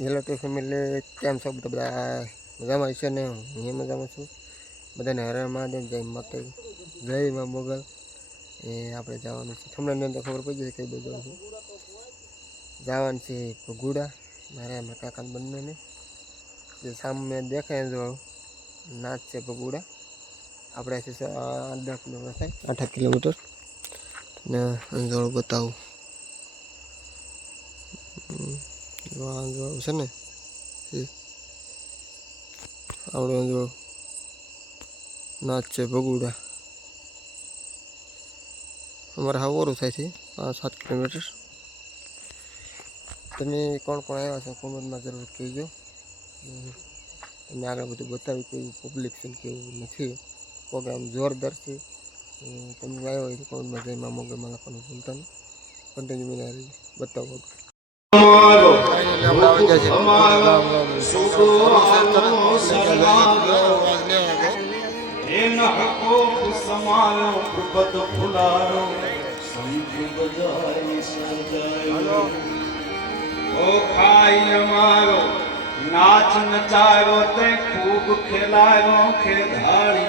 Hello તો family, કેમ છો બધા? મજામાં છે ને? હું મજામાં છું. બધાને હરે મહાદેવ, જય માતા, જય મા મોગલ. એ આપણે જવાનું છે તમને અંદર ખબર પડી જશે કઈ બાજુ છે. જવાનું છે ભગુડા, મારા કાકા બંનેને જે સામે દેખાય જો નાચ છે ભગુડા. આપણે 8-10 કિલોમીટર થાય, 8 કિલોમીટર ને અંજોળ બતાવું છે ને આવડે અંજોળ નાચ છે ભગુડા. અમારે હવારું થાય છે 5-7 કિલોમીટર. તમે કોણ કોણ આવ્યા છો કોમેન્ટમાં જરૂર કહેજો. તમે આગળ બધું બતાવ્યું કેવું પબ્લિક છે કેવું નથી. પ્રોગ્રામ જોરદાર છે. તમે આવ્યો હોય તો કોમેન્ટમાં જય મા મોગલમાં લખવાનું ભૂલતા નહીં. કન્ટિન્યુ બના રહી બતાવો. नाच नचारो ते खूब खेलायो खेधाड़ी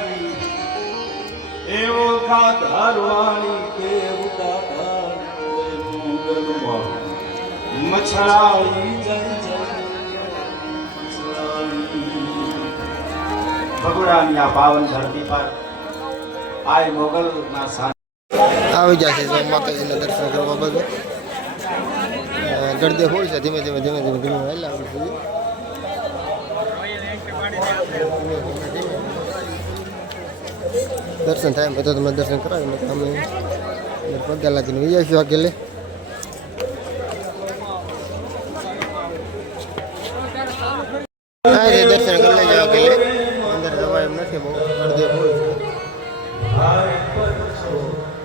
एवो का धरवाणी देवता मछराई जय जय भगुड़ा ની આ પાવન ધરતી પર આય મોગલ ના સાથ આવી જશે તો માતાજીના દર્શન કરવા બધું ગળદે હોય છે. ધીમે ધીમે ધીમે ધીમે ધીમે વહેલા આવે છે. દર્શન થાય એમ તો તમને દર્શન કરાવીને અમે પગ્યા લાગીને વિજયશું આગળ. દર્શન કરી લેજો આગળ. અંદર જવાય એમ નથી, બહુ ગળદે હોય છે.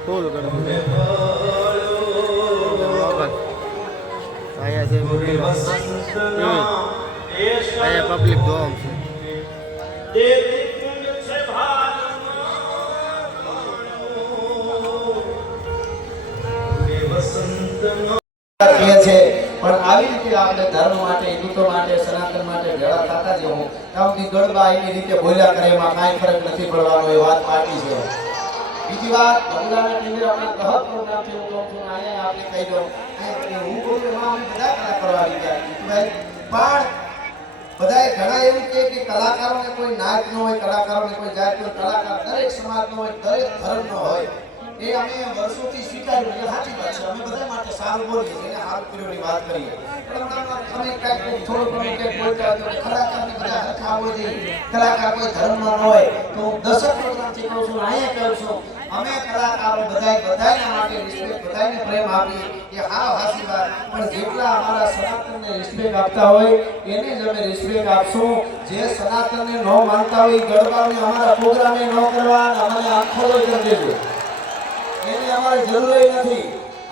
ફૂલ ગળદે અહીંયા છે અહીંયા પબ્લિક જોવા છે. પણ આવી રીતે આપણે ધર્મ માટે, હિન્દુત્વ માટે, સનાતન માટે ભેળા થતા જ હું કારણ કે ગરબા એની રીતે બોલ્યા કરે એમાં કાંઈ ફરક નથી પડવાનો, એ વાત પાકી છે. બીજી વાત, ભગવાનના ટીમે આપણે ગ્રહ પ્રોગ્રામ છે, હું કહું છું અહીંયા આપણે કહી દઉં હું કહું છું એમાં બધા કલાકારો આવી ગયા ભાઈ. પણ બધાએ ઘણા એવું કહે કે કલાકારોને કોઈ નાત ન હોય, કલાકારોને કોઈ જાત ન હોય, કલાકાર દરેક સમાજનો હોય, દરેક ધર્મનો હોય. એ અમે વર્ષોથી સ્વીકાર્યું, એ સાચી વાત છે. અમે બધા માટે સારું બોલીએ છીએ, એને સારું કર્યોની વાત કરીએ. અમે કંઈક થોડું ઘણું કંઈક બોલતા હોય તો કલાકારને બધા હરખા હોય છે. કલાકાર કોઈ ધર્મનો હોય તો દર્શક પ્રોગ્રામથી કહું છું, અહીંયા કહું છું, અમે કલાકારો બધાના માટે રિસ્પેક્ટ, બધાને પ્રેમ આપીએ એ હાવ સાચી વાત. પણ જેટલા અમારા સનાતનને રિસ્પેક્ટ આપતા હોય એને જ અમે રિસ્પેક્ટ આપશું. જે સનાતનને ન માનતા હોય ગરબાને અમારા પ્રોગ્રામે ન કરવા, અમને આખો કરી દેજો, એની અમારે જરૂર નથી.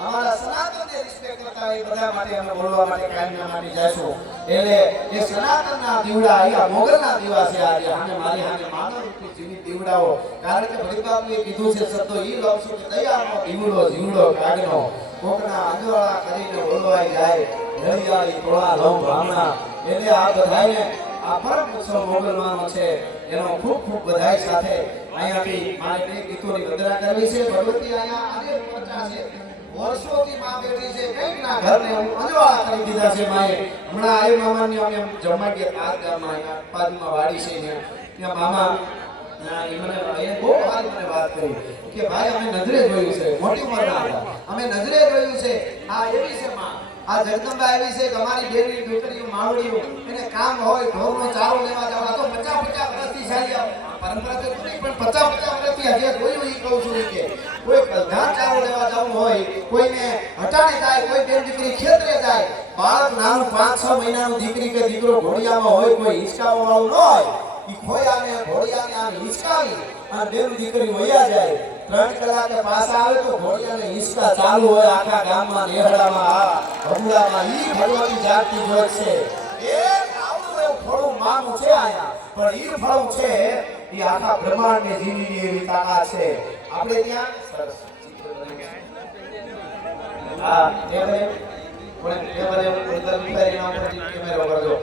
અમારા સનાતનને રિસ્પેક્ટ કરતા હોય બધા માટે અમે બોલવા માટે કાયમના માટે જઈશું. એટલે એ સનાતનના દીવડા, અહીંયા મોગલના દીવા છે આજે અમે મારી સામે માનવ રૂપી જીવિત દીવડાઓ. કારણ કે ભગવાનએ કીધું છે શબ્દો એ લખશું કે દયાનો દીવડો જીવડો કાગનો કોકના અંજવાળા કરીને બોલવાઈ જાય હરિયાળી તોળા લઉં ભાવના. એટલે આ બધાને આ પરમ ઉત્સવ મોગલમાંનો છે એનો ખૂબ ખૂબ બધાઈ સાથે અહીંયાથી મારે બે ગીતોની વંદના કરવી છે. ભગવતી અહીંયા આજે પહોંચ્યા છે, વર્ષોથી માં બેઠી છે, કંઈક ના ઘરને અંજવાળા કરી દીધા છે માએ. હમણાં આયુ મામાની અમે જમવા ગયા આ ગામમાં, પાદમાં વાડી છે ત્યાં મામા એ મને એ બહુ સારી મને વાત કરી કે ભાઈ અમે નજરે જોયું છે, મોટી ઉંમરના હતા, અમે નજરે જોયું છે. આ એવી છે માં, આ જગદંબા એવી છે કે અમારી બેની દીકરીઓ માવડીઓ એને કામ હોય ઢોરનો ચારો લેવા જવા તો 50-50 વર્ષથી ચાલી પરંપરા તો નહીં, પણ 50-50 વર્ષથી હજી જોયું એ કહું છું કે કોઈ ઘાસ ચારો લેવા જવું હોય, કોઈને હટાણે જાય, કોઈ બેન દીકરી ખેતરે જાય, બાળક નાનું 5-6 મહિનાનું દીકરી કે દીકરો ઘોડિયામાં હોય, કોઈ હિંચકાવા વાળું ન હોય, ઈ ખોયાને ઘોડિયાને આમ હિંચકાવી અને બેન દીકરી વયા જાય. 3 કલાકે પાછા આવે તો ઘોડિયાને હિંચકા ચાલુ હોય આખા ગામમાં, નેહડામાં, ભગુડામાં. ઈ ભગવતી જાગતી જોત છે. એ આવડું એવું ફળું માનું છે આયા, પણ ઈ ફળું છે એ આખા બ્રહ્માંડને જીવીની એવી તાકાત છે. આપણે ત્યાં સરસ હા ટેબલે પણ ટેબલે અંદર ઉતારી ના ઉપર કેમેરો કરજો.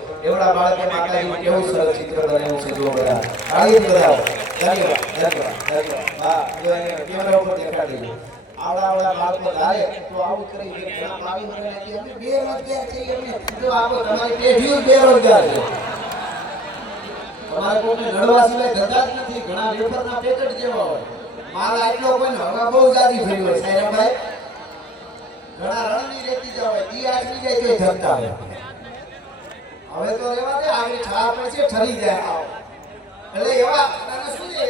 નાનકડા બાળકે માતાજીનું કેવું સરસ ચિત્ર બનાવ્યું છે જો બધા તાળીથી બધાઓ ધન્યવાદ હા જો એને કેમેરા ઉપર દેખાડી દેજો આવડા બાળકો ધારે તો આવું કરી દે ઘણા પાવી મને નથી અમે બેરોજગાર છીએ અમે જો આપો તમારી પેઢીઓ બેરોજગાર છે તમારે કોઈને લડવા સિવાય ધંધા જ નથી ઘણા વેફરના પેકેટ જેવા હોય માલ આટલો કોઈને હવે બહુ જાદી ફરી હોય સાયરાભાઈ ઘણા રણની રેતી જ હોય ઈ આચરી જાય તોય ધરતા હોય હવે તો રેવા દે આગળ છા પડશે ઠરી જાય આવો એટલે એવા તને શું છે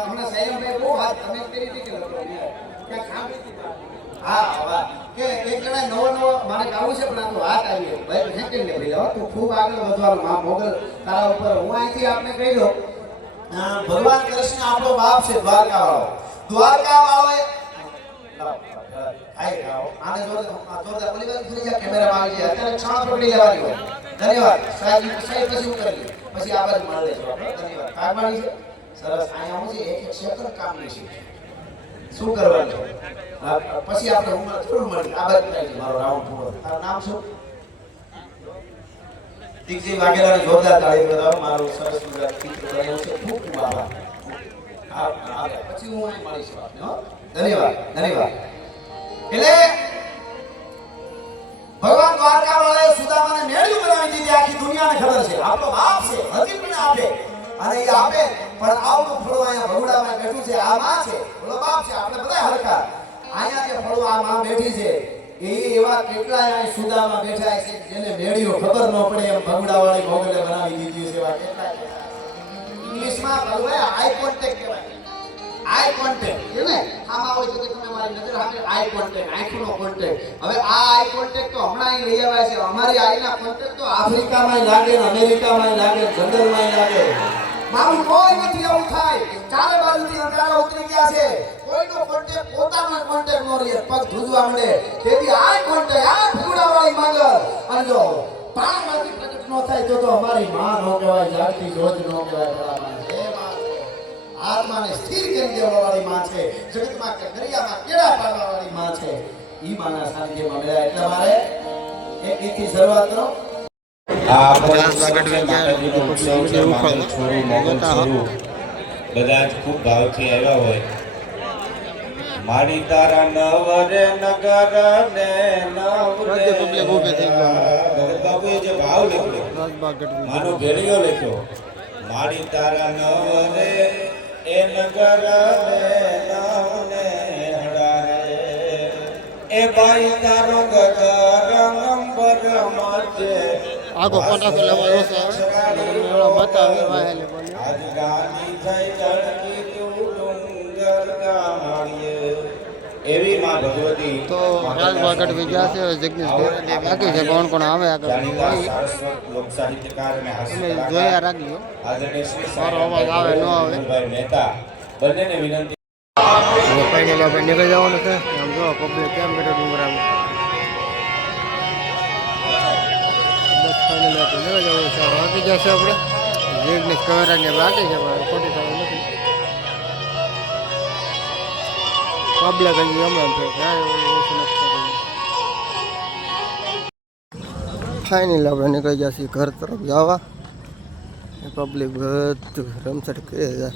હમણાં સાયરાભાઈ બહુ વાત તમે કરી હતી કે લખો કે ખામી હા વાહ કે એક જણા નવો મારે ગાવું છે પણ આ તો વાત આવી ભાઈ તો સેકન્ડ ને ભાઈ તો ખૂબ આગળ વધવાનું માં મોગલ તારા ઉપર હું અહીંથી આપને કહી દઉં ભગવાન કૃષ્ણ આપણો બાપ છે દ્વારકા વાળો આને જોરદાર ઓલી બાજુ ફરી જા કેમેરામાં આવી જાય અત્યારે ક્ષણ પકડી લેવાની હોય ધન્યવાદ સાહેબ પછી હું કરી પછી આ બાજુ મળે છે આપણે ધન્યવાદ કાગવાણી છે સરસ અહીંયા હું છે એક ક્ષેત્ર કામ નહીં છે શું કરવાનું પછી આપણે ઉંમર થોડું મળી આ બાજુ થાય છે મારો રાઉન્ડ પૂરો તારું નામ શું દીકજી વાઘેલાને જોરદાર તાળી બતાવો મારું સરસ મજાનું ચિત્ર બનાવ્યું છે ખૂબ ખૂબ આભાર પછી હું અહીં મળીશ આપને હો ધન્યવાદ એટલે ભગવાન દ્વારકા વાળાએ સુદામાને મેળવી બનાવી દીધી આખી દુનિયાને ખબર છે આપણો બાપ છે હજી પણ આપે અને એ આપે પણ આવડું ફળું અહીંયા ભગુડામાં બેઠું છે આ માં છે બોલો બાપ છે આપણે બધા હરખા અહીંયા જે ફળું આ માં બેઠી છે એ એવા કેટલાય અહીં સુદામાં બેઠા છે જેને મેળ્યો ખબર ન પડે એમ ભગુડાવાળી મોગલે બનાવી દીધી છે એવા કેટલાય ઇંગ્લિશમાં ભગવાય આઈ કોન્ટેક્ટ કહેવાય આઈ કોન્ટેક્ટ છે ને આમાં હોય તો તમે મારી નજર સામે આઈ કોન્ટેક્ટ આંખનો કોન્ટેક્ટ હવે આ આઈ કોન્ટેક્ટ તો હમણાં અહીં લઈ આવ્યા છે અમારી આઈના કોન્ટેક્ટ તો આફ્રિકામાં લાગે ને અમેરિકામાં લાગે જંગલમાં લાગે મારું કોઈ નથી એવું થાય ચારે બાજુથી અંધારા ઉતરી ગયા છે કોઈનો કોન્ટેક્ટ પોતાનો કોન્ટેક્ટ નો રહે પગ ધૂજવા મળે તેથી આ કોન્ટેક્ટ આ ફૂડાવાળી માંગલ અને જો પાણીમાંથી પ્રગટ નો થાય તો અમારી માં નો કહેવાય જાગતી જોત નો કહેવાય ભલામાં હે માં આત્માને સ્થિર કરી દેવાવાળી માં છે જગતમાં કે દરિયામાં કેળા પાડવાવાળી માં છે ઈ માના સાનિધ્યમાં મળ્યા એટલે મારે એક ગીતથી શરૂઆત કરો બધા જ ખૂબ ભાવથી આવ્યા હોય મારી તારા નવરે નગર ને બાબુએ જે ભાવ લખ્યો માનો ભેળિયો લખ્યો મારી તારા નવરે એ નગર ને હડારે એ ભાઈ તારો ગગર નંબર માથે આગો ફોટા તો લેવા જોશે બતાવે વાહેલે આજ ગાની થઈ ચડકી તું ડુંગર ગામડીએ એવી માં ભગવતી તો રાજબાગટ વિજયા છે જગદીશ ગોરડે બાકી છે કોણ આવે આગળ સારસ્વત લોક સાહિત્યકાર અને હાસ્યકાર જોયા રાખજો આદરણીય શ્રી મારો અવાજ આવે ન આવે મહેતા બંનેને વિનંતી ફાઇનલ આપણે નીકળી જવાનું છે આમ જો પબ્લિક કેમ બેઠો ડુંગરામાં બસ ફાઇનલ આપણે નીકળી જવાનું છે વાગી જશે આપણે જીવની કવરાને બાકી છે પણ ખોટી થવા નથી પબ્લિક હજી હમણાં છે ફાઇનલ આપણે નીકળી જશે ઘર તરફ જવા પબ્લિક બધું રમસટ કરે છે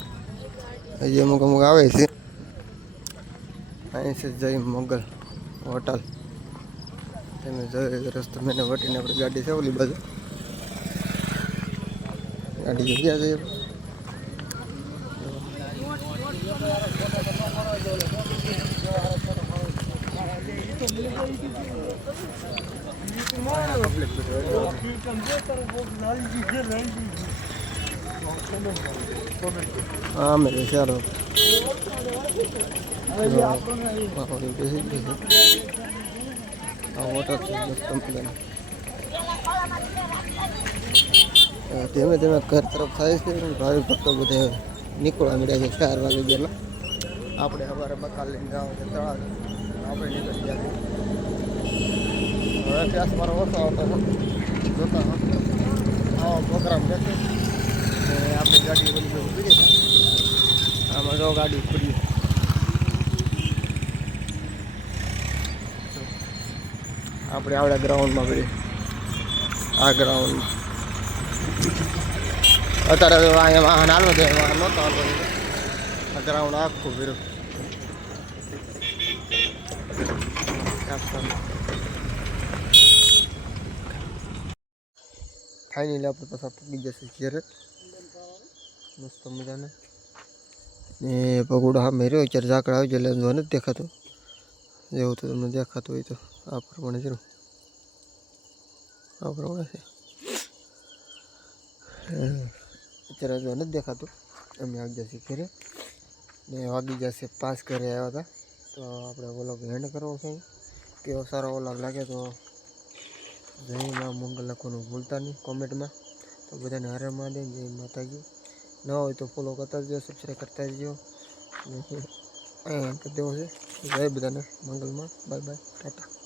હજી અમુક આવે છે અહીં છે જય મોગલ હોટલ તમે જોઈ રસ્તો મેને વટીને આપણી ગાડી છે ઓલી બાજુ ગાડી જગ્યા છે હા મેરે ચાલો ધીમે ધીમે ઘર તરફ થાય છે ભાવિ ભક્તો બધે નીકળવા મળ્યા છે 4 વાગે ગયેલા આપણે અમારે બકાલ લઈને જવાનું છે તળાવ આપણે નીકળી ગયા હવે ત્યાં મારો ઓછો આવતો જોતા આવો પ્રોગ્રામ રહેશે આપણી ગાડી બધી ઉભી છે આમાં જો ગાડી ખુલી આપણે આવડા ગ્રાઉન્ડમાં પડી આ ગ્રાઉન્ડ અત્યારે અહીંયા વાહન હાલવા જાય વાહન નહોતો હાલવા ગ્રાઉન્ડ આખું ભીરું ફાઇનલી આપણે પાછા પૂગી જશે ઘેરે મસ્ત મજાને ને પગોડો હા મેર્યો અત્યારે ઝાકળ આવી જાય એટલે નથી દેખાતું જેવું તો તમને દેખાતું હોય તો આ પ્રમાણે જરૂર આ પ્રમાણે છે અત્યારે હજુ નથી દેખાતું અમે આવી જશે ઘરે ને વાગી જશે 5 ઘરે આવ્યા હતા તો આપણે વ્લોગ એન્ડ કરવો છે કેવો સારો વ્લોગ લાગે તો જય માં મંગલ લખવાનું ભૂલતા નહીં કોમેન્ટમાં તો બધાને હર મહાદેવ જય માતાજી ન હોય તો ફોલો કરતા જજો સબસ્ક્રાઈબ કરતા જજો કરી દેવો છે જય બધાને મંગલમાં બાય બાય ટાટા